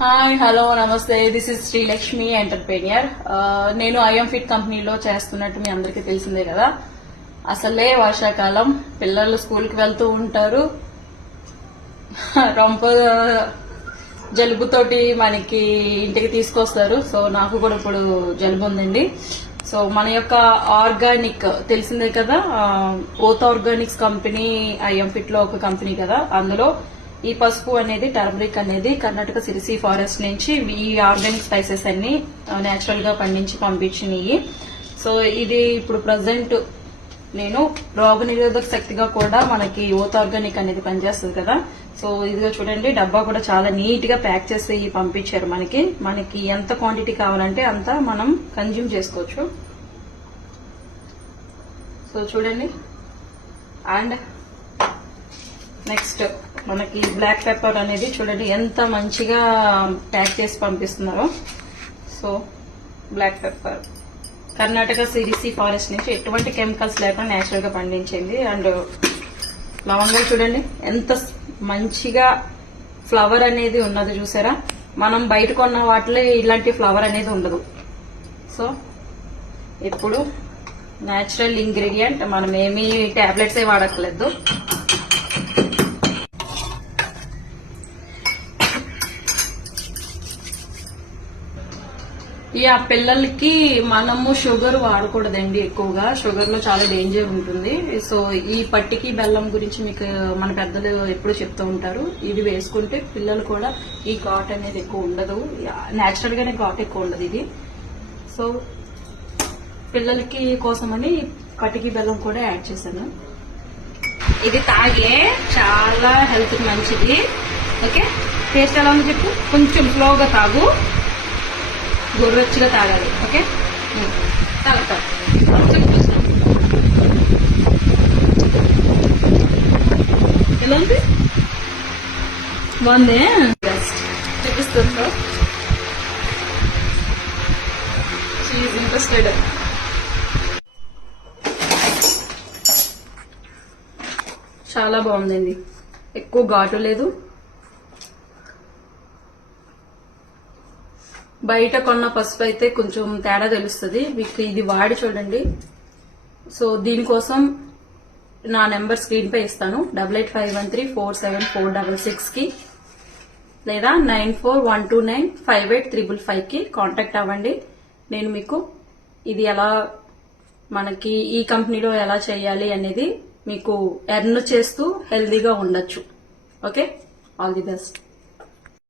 Hi hello నమస్తే. This is Srilakshmi entrepreneur నేను IIM fit కంపెనీలో చేస్తున్నట్టు మీ అందరికీ తెలిసిందే కదా. అసలే వర్షాకాలం. పిల్లలు స్కూల్కి వెళ్తూ ఉంటారు. రొంప uh, జలుబుతోటి మనకి ఇంటికి తీసుకొస్తారు. సో నాకు కూడా ఇప్పుడు జలుబు ఉందండి. సో మన యొక్క ఆర్గానిక్ తెలిసిందే కదా uh, oath Organics company IM ఫిట్లో ఒక కంపెనీ కదా. అందులో ఈ పసుపు అనేది టర్మరిక్ అనేది కర్ణాటక సిరిసి ఫారెస్ట్ నుంచి ఈ ఆర్గానిక్ స్పైసెస్ అన్ని నేచురల్గా పండించి పంపించినవి సో ఇది ఇప్పుడు ప్రజెంట్ నేను రోగ నిరోధక శక్తిగా కూడా మనకి ఓత్ ఆర్గానిక్ అనేది పనిచేస్తుంది కదా. సో ఇదిగో చూడండి డబ్బా కూడా చాలా నీట్గా ప్యాక్ చేసి పంపించారు మనకి. మనకి ఎంత క్వాంటిటీ కావాలంటే అంత మనం కన్జ్యూమ్ చేసుకోవచ్చు. సో చూడండి. అండ్ నెక్స్ట్ మనకి బ్లాక్ పెప్పర్ అనేది చూడండి ఎంత మంచిగా ప్యాక్ చేసి పంపిస్తున్నారో. So black pepper Karnataka Sirsi forest నుంచి ఎటువంటి కెమికల్స్ లేకుండా న్యాచురల్గా పండించింది. అండ్ లవంగాలు చూడండి ఎంత మంచిగా ఫ్లవర్ అనేది ఉన్నది చూసారా? మనం బయట కొన్న వాటిలో ఇలాంటి ఫ్లవర్ అనేది ఉండదు. సో ఇప్పుడు నేచురల్ ఇంగ్రీడియంట్ మనం ఏమీ టాబ్లెట్స్ ఏ వాడట్లేదు ఇక పిల్లలకి మనము షుగర్ వాడకూడదండి ఎక్కువగా. షుగర్లో చాలా డేంజర్ ఉంటుంది. సో ఈ పట్టికి బెల్లం గురించి మీకు మన పెద్దలు ఎప్పుడు చెప్తూ ఉంటారు. ఇది వేసుకుంటే పిల్లలు కూడా ఈ ఘాట్ అనేది ఎక్కువ ఉండదు. న్యాచురల్ గానే ఘాట్ ఎక్కువ ఉండదు ఇది. సో పిల్లలకి కోసమని కటికి బెల్లం కూడా యాడ్ చేశాను. ఇది తాగే చాలా హెల్త్ మంచిది. ఓకే? టేస్ట్ ఎలా ఉంది చెప్పు? కొంచెం స్లోగా తాగు. గొర్రెచ్చుగా తాగాలి ఓకే? తాగుతాం తాగు ఎలా ఉంది? బాగుంది? బెస్ట్ చూపిస్తుందో షీఈ్ ఇంట్రెస్టెడ్ చాలా బాగుందండి. ఎక్కువ ఘాటు లేదు. బయట కొన్న పసుపు అయితే కొంచెం తేడా తెలుస్తుంది. మీకు ఇది వాడి చూడండి. సో దీనికోసం నా నెంబర్ స్క్రీన్ పై ఇస్తాను. Double eight five one three four seven four double సిక్స్కి లేదా nine four one two nine five eight triple ఫైవ్కి కాంటాక్ట్ అవ్వండి. నేను మీకు ఇది ఎలా మనకి ఈ కంపెనీలో ఎలా చేయాలి అనేది మీకు ఎర్న్ చేస్తూ హెల్దీగా ఉండొచ్చు. ఓకే? All the best.